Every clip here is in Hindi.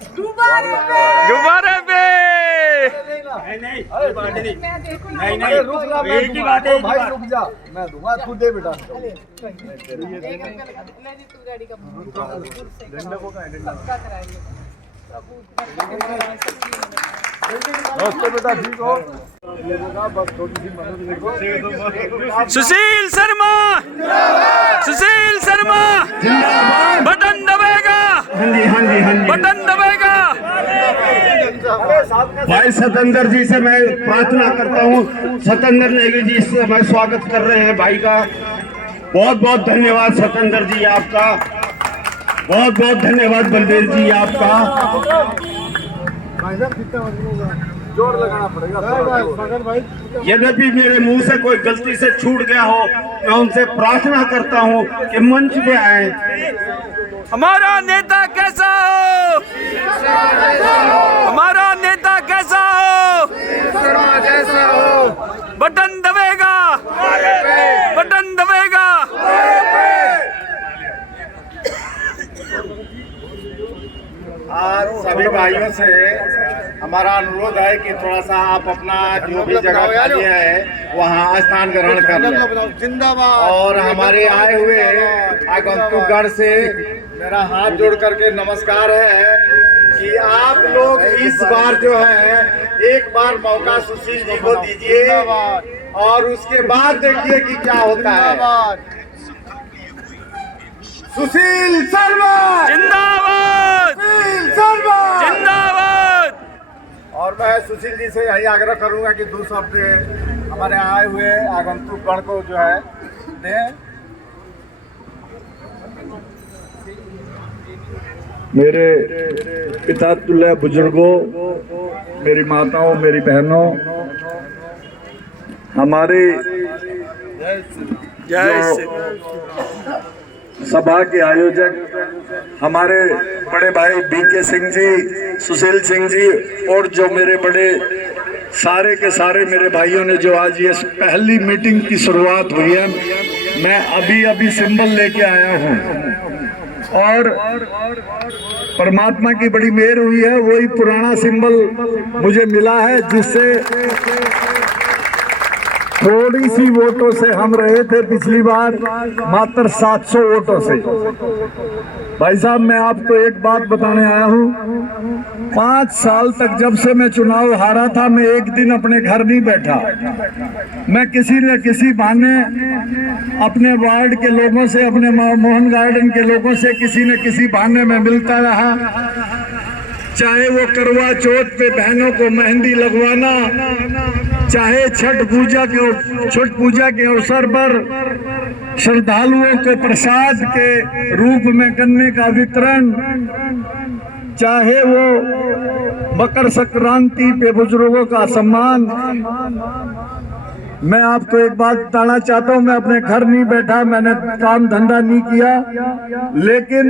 गुब्बारे पे नहीं एक ही बात है भाई, रुक जा, मैं दूंगा, तू दे बेटा। बेटा ठीक हो, बस थोड़ी सी मदद देखो। Sushil Sharma, Sushil Sharma button दबेगा, button दबेगा। भाई सतेंद्र जी से मैं प्रार्थना करता हूँ, सतेंद्र नेगी जी से मैं स्वागत कर रहे हैं भाई का। बहुत बहुत धन्यवाद सतेंद्र जी आपका, बहुत बहुत धन्यवाद बलदेव जी आपका। जोर लगाना पड़ेगा भाई। यद्यपि मेरे मुंह से कोई गलती से छूट गया हो, मैं उनसे प्रार्थना करता हूँ कि मंच पे आए। हमारा नेता कैसा हो, हमारा नेता कैसा हो, जैसा हो, बटन दबेगा, बटन दबेगा। आज सभी भाइयों से हमारा अनुरोध है कि थोड़ा सा आप अपना जो भी जगह खाली है वहाँ स्थान ग्रहण कर लें। जिंदाबाद। और हमारे आए हुए आगंतुकगढ़ से मेरा हाथ जोड़ करके नमस्कार है कि आप लोग इस बार जो है एक बार मौका सुशील जी को दीजिए और उसके बाद देखिए कि क्या होता है। सुशील शर्मा जिंदाबाद, सुशील शर्मा जिंदाबाद। और मैं सुशील जी से यही आग्रह करूंगा कि 2 शब्द हमारे आए हुए आगंतुकगण को जो है दें। मेरे पिता तुल्य बुजुर्गों, मेरी माताओं, मेरी बहनों, हमारे सभा के आयोजक हमारे बड़े भाई बीके सिंह जी, सुशील सिंह जी और जो मेरे बड़े सारे के सारे मेरे भाइयों ने जो आज ये पहली मीटिंग की शुरुआत हुई है, मैं अभी अभी सिंबल लेके आया हूँ और परमात्मा की बड़ी मेहर हुई है, वही पुराना सिंबल मुझे मिला है जिससे थोड़ी सी वोटों से हम रहे थे पिछली बार, मात्र 700 वोटों से। भाई साहब मैं आपको एक बात बताने आया हूँ, 5 साल तक जब से मैं चुनाव हारा था, मैं एक दिन अपने घर नहीं बैठा। मैं किसी न किसी बहाने अपने वार्ड के लोगों से, अपने मोहन गार्डन के लोगों से किसी न किसी बहाने में मिलता रहा। चाहे वो करवा चौथ पे बहनों को मेहंदी लगवाना, चाहे छठ पूजा के अवसर पर श्रद्धालुओं को प्रसाद के रूप में गन्ने का वितरण, चाहे वो मकर संक्रांति पे बुजुर्गों का सम्मान। मैं आपको एक बात बताना चाहता हूँ, मैं अपने घर नहीं बैठा, मैंने काम धंधा नहीं किया, लेकिन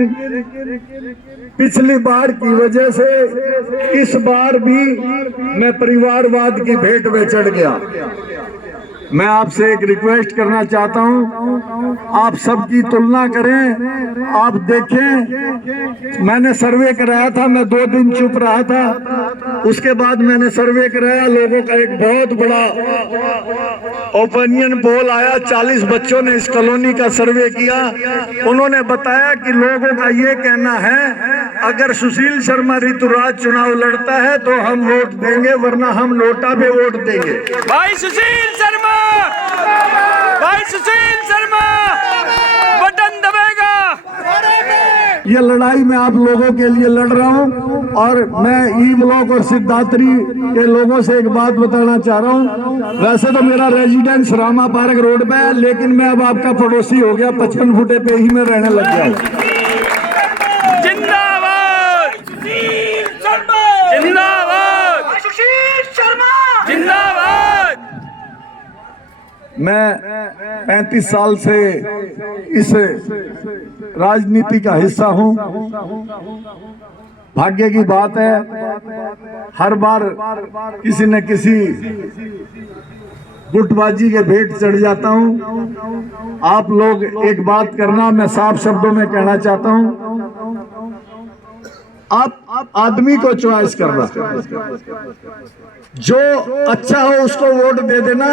पिछली बार की वजह से इस बार भी मैं परिवारवाद की भेंट में चढ़ गया। मैं आपसे एक रिक्वेस्ट करना चाहता हूं, आप सबकी तुलना करें, आप देखें। मैंने सर्वे कराया था, मैं 2 दिन चुप रहा था, उसके बाद मैंने सर्वे कराया, लोगों का एक बहुत बड़ा ओपिनियन पोल आया। 40 बच्चों ने इस कॉलोनी का सर्वे किया, उन्होंने बताया कि लोगों का ये कहना है अगर सुशील शर्मा ऋतुराज चुनाव लड़ता है तो हम वोट देंगे, वरना हम नोटा पे वोट देंगे। भाई सुशील शर्मा, भाई सुशील शर्मा बटन दबेगा। ये लड़ाई मैं आप लोगों के लिए लड़ रहा हूं और मैं ई ब्लॉक और सिद्धात्री के लोगों से एक बात बताना चाह रहा हूं। वैसे तो मेरा रेजिडेंस रामा पार्क रोड पे है, लेकिन मैं अब आपका पड़ोसी हो गया, 55 फुटे पे ही मैं रहने लग गया। जिंदाबाद सुशील शर्मा, जिंदाबाद सुशील शर्मा, जिंदाबाद। मैं 35 साल से इस राजनीति का हिस्सा हूं। भाग्य की बात है, हर बार किसी न किसी गुटबाजी के भेंट चढ़ जाता हूं। आप लोग एक बात करना, मैं साफ शब्दों में कहना चाहता हूं, आप आदमी को चॉइस करना, जो अच्छा हो उसको वोट दे देना।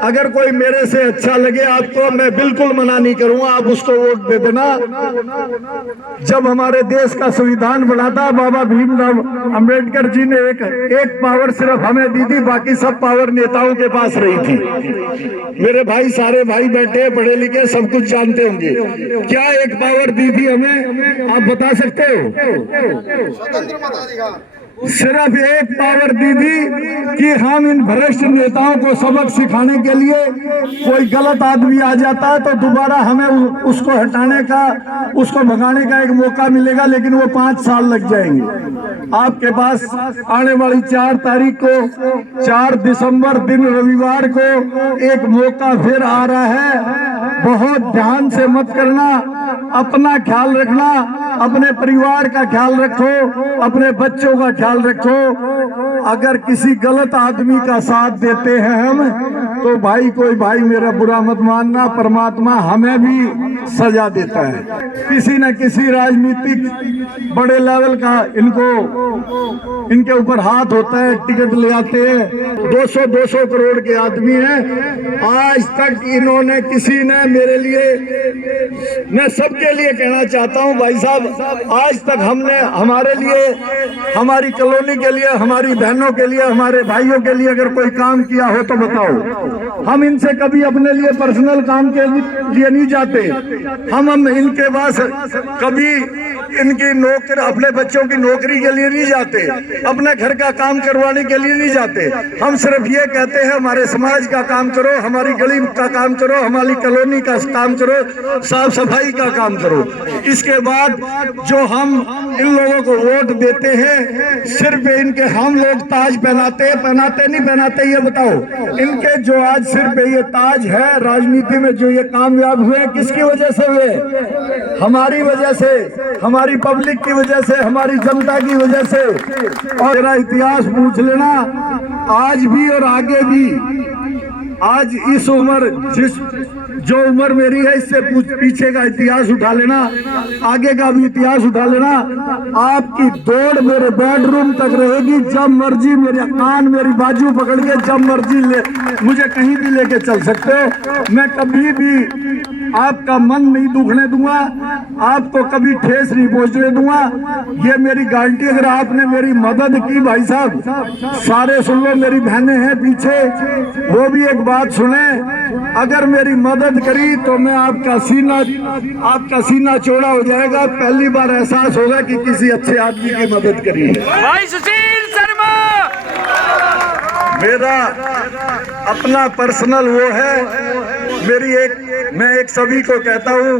अगर कोई मेरे से अच्छा लगे आपको, मैं बिल्कुल मना नहीं करूंगा, आप उसको वोट दे देना। जब हमारे देश का संविधान बना था, बाबा भीमराव अंबेडकर जी ने एक पावर सिर्फ हमें दी थी, बाकी सब पावर नेताओं के पास रही थी। मेरे भाई, सारे भाई बैठे पढ़े लिखे, सब कुछ जानते होंगे। क्या एक पावर दी थी हमें, आप बता सकते हो? स्वतंत्र मताधिकार। सिर्फ एक पावर दी थी कि हम इन भ्रष्ट नेताओं को सबक सिखाने के लिए, कोई गलत आदमी आ जाता है तो दोबारा हमें उसको हटाने का, उसको भगाने का एक मौका मिलेगा, लेकिन वो 5 साल लग जाएंगे। आपके पास आने वाली 4 तारीख को, 4 दिसंबर दिन रविवार को एक मौका फिर आ रहा है। बहुत ध्यान से मत करना, अपना ख्याल रखना, अपने परिवार का ख्याल रखो, अपने बच्चों का ख्याल रखो। अगर किसी गलत आदमी का साथ देते हैं हम, तो भाई कोई भाई मेरा बुरा मत मानना, परमात्मा हमें भी सजा देता है। किसी न किसी राजनीतिक बड़े लेवल का इनके ऊपर हाथ होता है, टिकट ले आते हैं। 200 करोड़ के आदमी हैं। आज तक इन्होंने, किसी ने मेरे लिए, मैं सबके लिए कहना चाहता हूं भाई साहब, आज तक हमने हमारे लिए, हमारी कॉलोनी के लिए, हमारी बहनों के लिए, हमारे भाइयों के लिए अगर कोई काम किया हो तो बताओ। हम इनसे कभी अपने लिए पर्सनल काम के लिए नहीं जाते। हम इनके पास कभी इनकी नौकरी, अपने बच्चों की नौकरी के लिए नहीं जाते, अपने घर का काम करवाने के लिए नहीं जाते। हम सिर्फ ये कहते हैं हमारे समाज का काम करो, हमारी गली का काम करो, हमारी कॉलोनी का काम करो, साफ सफाई का काम करो। इसके बाद जो हम इन लोगों को वोट देते हैं, सिर्फ इनके हम लोग ताज पहनाते नहीं पहनाते, ये बताओ। इनके जो आज सिर पे ये ताज है, राजनीति में जो ये कामयाब हुए, किसकी वजह से हुए? हमारी वजह से, हमारी पब्लिक की वजह से, हमारी जनता की वजह से। और मेरा इतिहास पूछ लेना, आज भी और आगे भी। आज इस उम्र, जो उम्र मेरी है, इससे पीछे का इतिहास उठा लेना, आगे का भी इतिहास उठा लेना। आपकी दौड़ मेरे बेडरूम तक रहेगी। जब मर्जी मेरे कान, मेरी बाजू पकड़ के जब मर्जी मुझे कहीं भी लेके चल सकते हो। मैं कभी भी आपका मन नहीं दुखने दूंगा, आपको कभी ठेस नहीं पहुंचने दूंगा, ये मेरी गारंटी। अगर आपने मेरी मदद की भाई साहब, सारे सुन लो, मेरी बहनें हैं पीछे, वो भी एक बात सुने। अगर मेरी मदद करी तो मैं आपका सीना चौड़ा हो जाएगा। पहली बार एहसास होगा कि किसी अच्छे आदमी की मदद करी है। भाई सुशील शर्मा मेरा अपना पर्सनल वो है। मैं एक सभी को कहता हूँ,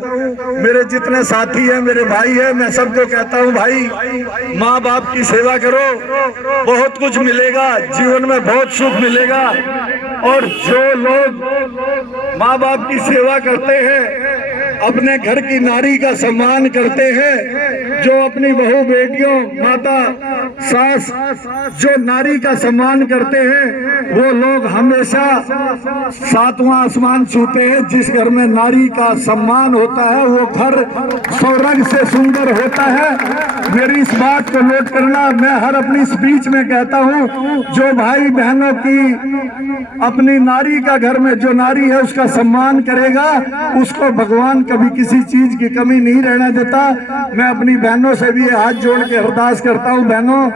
मेरे जितने साथी हैं, मेरे भाई हैं, मैं सबको कहता हूँ, भाई माँ बाप की सेवा करो, बहुत कुछ मिलेगा जीवन में, बहुत सुख मिलेगा। और जो लोग माँ बाप की सेवा करते हैं, अपने घर की नारी का सम्मान करते हैं, जो अपनी बहू बेटियों, माता, सास, जो नारी का सम्मान करते हैं, वो लोग हमेशा 7वां आसमान छूते हैं। जिस घर में नारी का सम्मान होता है, वो घर स्वर्ग से सुंदर होता है। मेरी इस बात को नोट करना। मैं हर अपनी स्पीच में कहता हूँ, जो भाई बहनों की, अपनी नारी का, घर में जो नारी है उसका सम्मान करेगा, उसको भगवान कभी किसी चीज की कमी नहीं रहने देता। मैं अपनी बहनों से भी हाथ जोड़ के अरदास करता हूँ, बहनों,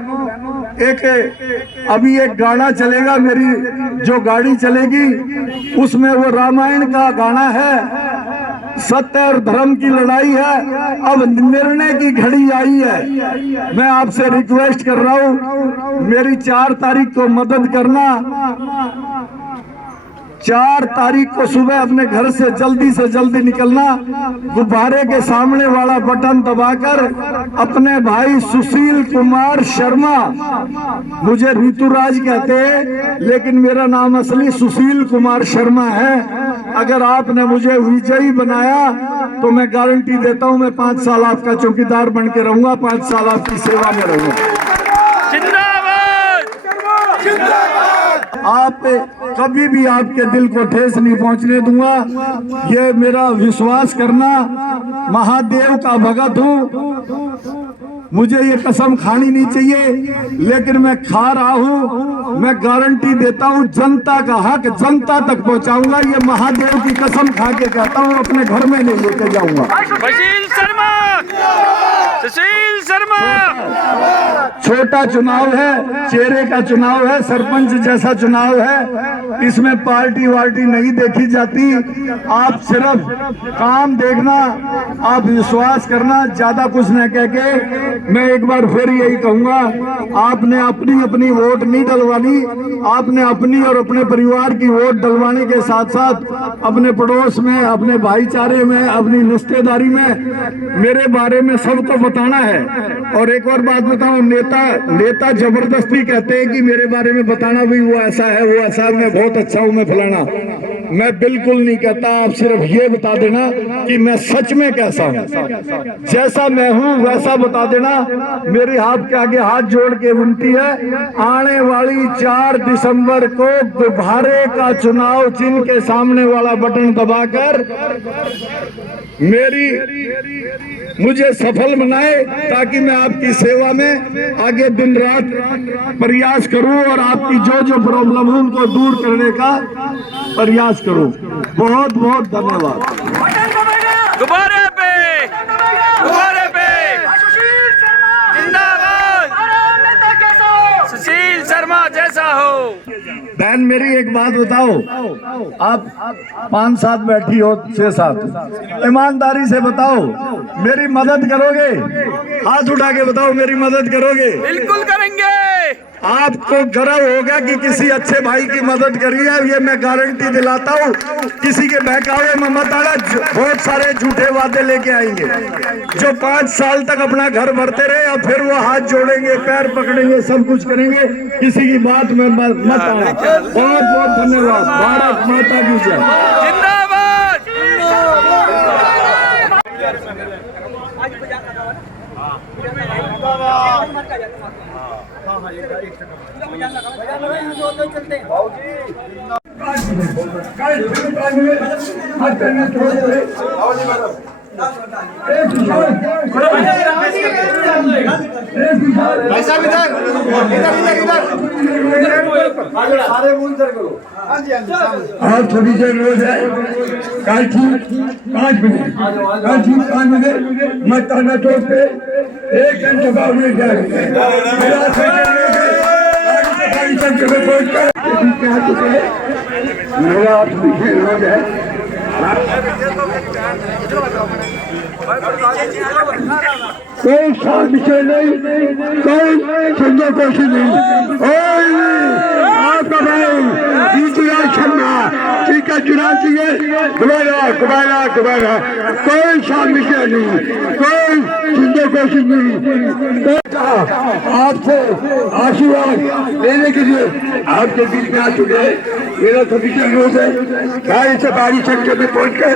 अभी एक गाना चलेगा, मेरी जो गाड़ी चलेगी उसमें वो रामायण का गाना है, सत्य और धर्म की लड़ाई है, अब निर्णय की घड़ी आई है। मैं आपसे रिक्वेस्ट कर रहा हूँ, मेरी 4 तारीख को मदद करना। 4 तारीख को सुबह अपने घर से जल्दी निकलना, गुब्बारे के सामने वाला बटन दबाकर अपने भाई सुशील कुमार शर्मा, मुझे ऋतुराज कहते हैं लेकिन मेरा नाम असली सुशील कुमार शर्मा है। अगर आपने मुझे विजयी बनाया तो मैं गारंटी देता हूं, मैं 5 साल आपका चौकीदार बन के रहूंगा, 5 साल आपकी सेवा में रहूंगा। आप कभी भी आपके दिल को ठेस नहीं पहुंचने दूंगा, ये मेरा विश्वास करना। महादेव का भगत हूँ, मुझे ये कसम खानी नहीं चाहिए, लेकिन मैं खा रहा हूँ। मैं गारंटी देता हूँ, जनता का हक जनता तक पहुँचाऊंगा। ये महादेव की कसम खा के कहता हूँ, अपने घर में नहीं लेके जाऊंगा। सुशील शर्मा, सुशील शर्मा। छोटा चुनाव है, चेहरे का चुनाव है, सरपंच जैसा चुनाव है। इसमें पार्टी वार्टी नहीं देखी जाती। आप सिर्फ काम देखना, आप विश्वास करना, ज्यादा कुछ न कह के मैं एक बार फिर यही कहूंगा, आपने अपनी अपनी वोट नहीं डलवानी। आपने अपनी और अपने परिवार की वोट डलवाने के साथ साथ अपने पड़ोस में, अपने भाईचारे में, अपनी रिश्तेदारी में मेरे बारे में सबको बताना है। और एक और बात बताऊं, नेता जबरदस्ती कहते हैं कि मेरे बारे में बताना भी, वो ऐसा है, वो ऐसा है, मैं बहुत अच्छा हूं, मैं फलाना। मैं बिल्कुल नहीं कहता। आप सिर्फ ये बता देना कि मैं सच में कैसा हूं। जैसा मैं हूं वैसा बता देना। मेरे हाथ के आगे हाथ जोड़ के विनती है, आने वाली 4 दिसंबर को गुब्बारे का चुनाव चिन्ह के सामने वाला बटन दबाकर मुझे सफल बनाए, ताकि मैं आपकी सेवा में आगे दिन रात प्रयास करूं और आपकी जो जो प्रॉब्लम है उनको दूर करने का प्रयास करूं। बहुत बहुत धन्यवाद। गुब्बारे पे, गुब्बारे पे जिंदाबाद। सुशील शर्मा जैसा हो। बहन मेरी एक बात बताओ, आप 5-7 बैठी हो, 6-7, ईमानदारी से बताओ, मेरी मदद करोगे? हाथ उठा के बताओ, मेरी मदद करोगे? बिल्कुल करेंगे। आपको गर्व होगा कि किसी अच्छे भाई की मदद करी है, ये मैं गारंटी दिलाता हूँ। किसी के बहकावे में मत आना, बहुत सारे झूठे वादे लेके आएंगे। जो 5 साल तक अपना घर भरते रहे और फिर वो हाथ जोड़ेंगे, पैर पकड़ेंगे, सब कुछ करेंगे, किसी की बात में मत आना। बहुत बहुत धन्यवाद। भारत माता की जय। जिंदाबाद। पैसा भी इधर सारे मुंह इधर करो। और थोड़ी देर रोज है, कल ठीक 5 बजे, कल ठीक 5 बजे मैं ताना तोड़ पे 1 घंटे बाद में जाएंगे। मेरा रोज है। कोई शांत विषय नहीं, कोई संजय कोशी नहीं। आपका भाई शर्मा ठीक है, चुनाव चाहिए, दोबारा कोई शांत विषय नहीं, कोई संजय कोशी नहीं। आपसे आशीर्वाद लेने के लिए आपके बीच में आ चुके हैं। मेरा सभी से अनुरोध है, गाड़ी से बारी सेक्टर में पहुंचकर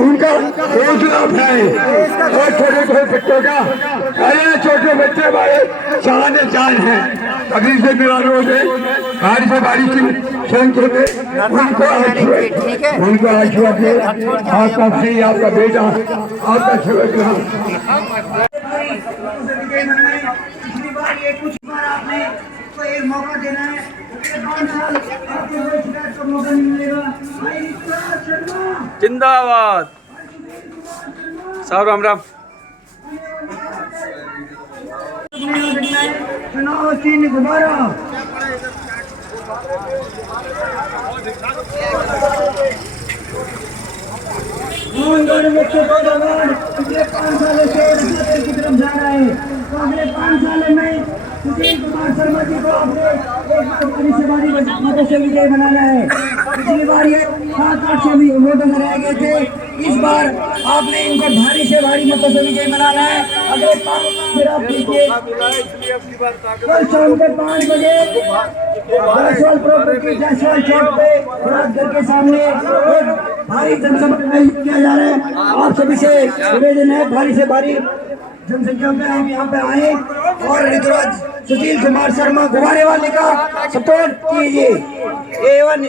उनका हौसला उठाए और छोटे छोटे बच्चों का, अरे छोटे बच्चे हमारे जाने जान है, अभी से मेरा अनुरोध है, गाड़ी से बारी सेक्टर में उनको आशीर्वाद दे। आपका भाई, आपका बेटा, आपका सेवक कुछ बार आपने इसको एक मौका देना है। 5 साल आपको कोई शिकायत का मौका नहीं मिलेगा। जिंदाबाद साहब। राम राम। चुनाव चिन्ह गुब्बारा। पिछले 5 सालों से की तरफ जा रहा है, तो अगले 5 सालों में सुशील कुमार शर्मा जी को आपने एक बार भारी से भारी मतों से विजय बनाना है। पिछली बार ये 7-8 वोटों में रह गए थे, इस बार आपने इनको भारी से भारी मतों से विजय बनाना है। अगले 5 फिर आप कीजिए, कल शाम को 5 बजे जायसवाल प्रॉपर्टी, जायसवाल चौक पे घर के सामने एक भारी जनसभा आयोजित किया जा रहा है। आप सभी से निवेदन है, भारी से भारी जनसंख्या में आप यहाँ पे आए और ऋतुराज सुशील कुमार शर्मा गुब्बारे वाले का सपोर्ट कीजिए। A1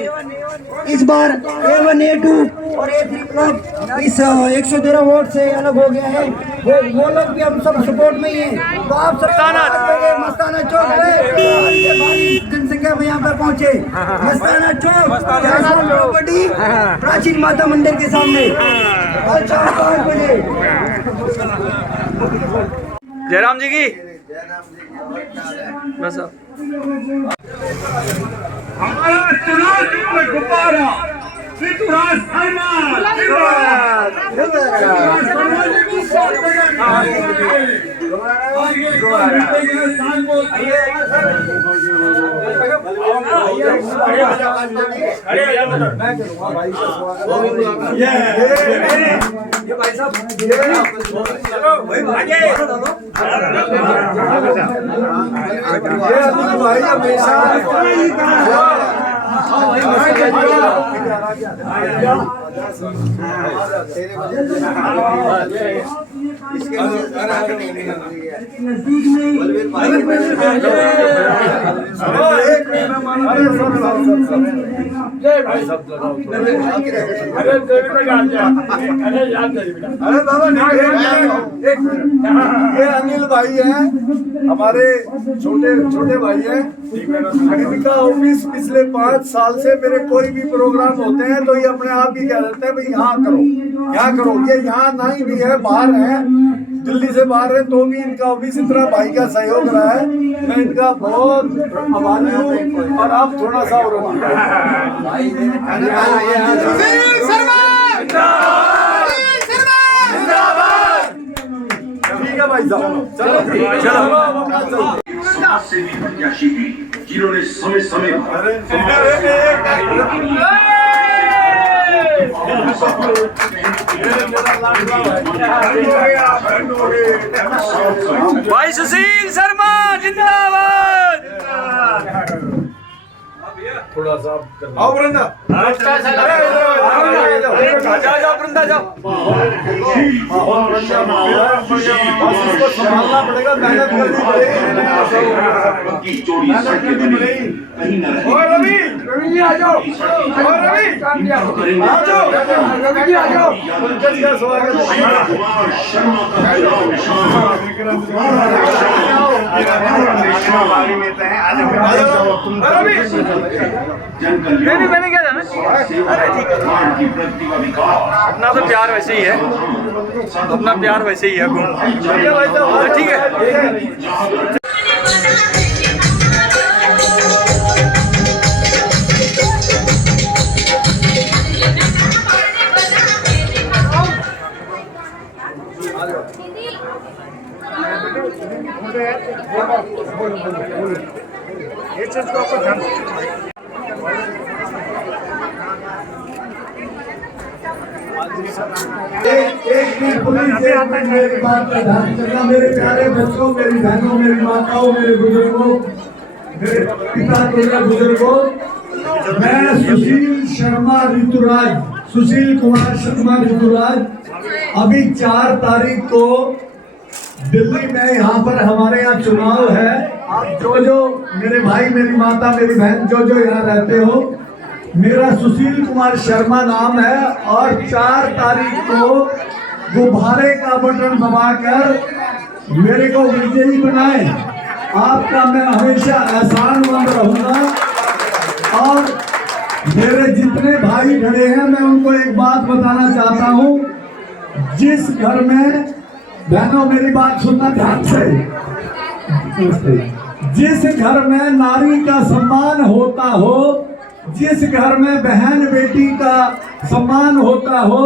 इस बार A1 A2 और A3 क्लब इस 113 वोट से अलग हो गया है। वो लोग भी हम सब सपोर्ट में ही हैं। तो आप सब मस्ताना चौक पे भारी जनसंख्या में यहाँ पर पहुँचे। मस्ताना चौक प्रॉपर्टी प्राचीन माता मंदिर के सामने कल 4-5 बजे। जयराम जी की बस अब। हमारा चुनाव में गुब्बारा ऋतुराज शर्मा ये भाई साहब भाई हमेशा ये अनिल भाई हैं, हमारे छोटे भाई हैं। इनका ऑफिस पिछले 5 साल से मेरे कोई भी प्रोग्राम होते हैं तो ये अपने आप ही कह देते हैं भाई यहाँ करो। ये यहाँ नहीं भी है, बाहर है, दिल्ली से बाहर है, तो भी इनका ऑफिस इतना भाई का सहयोग रहा है। मैं इनका बहुत आभारी हूँ। और आप थोड़ा सा और ठीक है भाई साहब, चलो समाज सेवी प्रत्याशी भी जिन्होंने समय समय भाई सुशील शर्मा जिंदाबाद। थोड़ा सा आओ वृंदा, जाओ वृंदा जाओ। इसको संभालना पड़ेगा, मेहनत करनी पड़ेगी। कहीं न रहे। और रवि आ जाओ, और रवि आ जाओ, पंकज का स्वागत है। कुमार शर्मा का मैंने क्या जाना की प्रगति का विकास। अपना तो प्यार वैसे ही है, अपना प्यार वैसे ही है। ठीक है। मेरी बात का ध्यान करना। मेरे प्यारे बच्चों, मेरी बहनों, मेरी माताओं, मेरे बुजुर्गों, मेरे पिता के बुजुर्गों, मैं सुशील कुमार शर्मा ऋतुराज अभी 4 तारीख को दिल्ली में यहाँ पर हमारे यहाँ चुनाव है। आप जो मेरे भाई, मेरी माता, मेरी बहन जो यहाँ रहते हो, मेरा सुशील कुमार शर्मा नाम है। और 4 तारीख को गुब्बारे का बटन दबाकर मेरे को विजयी बनाए। आपका मैं हमेशा एहसानमंद रहूंगा। और मेरे जितने भाई खड़े हैं, मैं उनको एक बात बताना चाहता हूँ। जिस घर में, बहनों मेरी बात सुनना ध्यान से, जिस घर में नारी का सम्मान होता हो, जिस घर में बहन बेटी का सम्मान होता हो,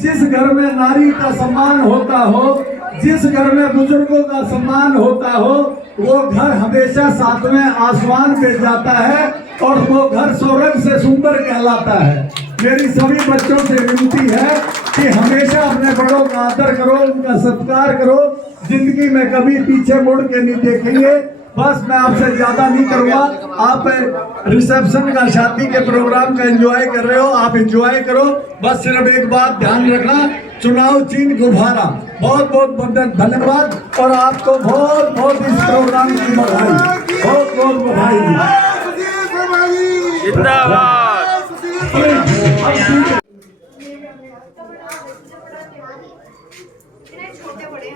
जिस घर में नारी का सम्मान होता हो, जिस घर में बुजुर्गों का सम्मान होता हो, वो घर हमेशा 7वें आसमान पे जाता है और वो घर स्वर्ग से सुंदर कहलाता है। मेरी सभी बच्चों से विनती है कि हमेशा अपने बड़ों का आदर करो, उनका सत्कार करो, जिंदगी में कभी पीछे मुड़ के नहीं देखेंगे। बस मैं आपसे ज्यादा नहीं करूंगा। आप रिसेप्शन का, शादी के प्रोग्राम का एंजॉय कर रहे हो, आप एंजॉय करो। बस सिर्फ एक बात ध्यान रखना चुनाव चिन्ह गुब्बारा। बहुत बहुत धन्यवाद और आपको बहुत बहुत इस प्रोग्राम की बधाई, बहुत बहुत बधाई। जिंदाबाद। छोटे बड़े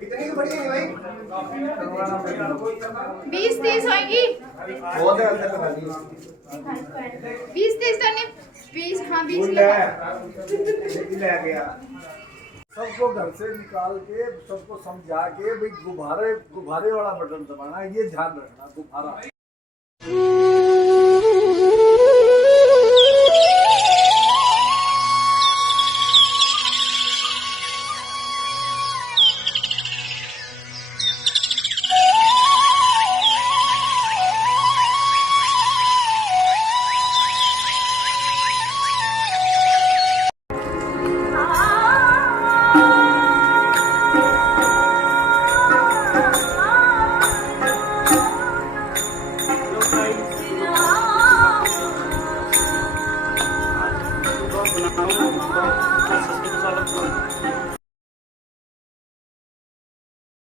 कितनी की पड़ी है भाई? 20-30 होएगी। 20-30 तो नहीं, 20 हाँ 20 ले गया। सबको घर से निकाल के सबको समझा के भाई गुब्बारे वाला बटन दबाना, ये ध्यान रखना। गुब्बारा हाँ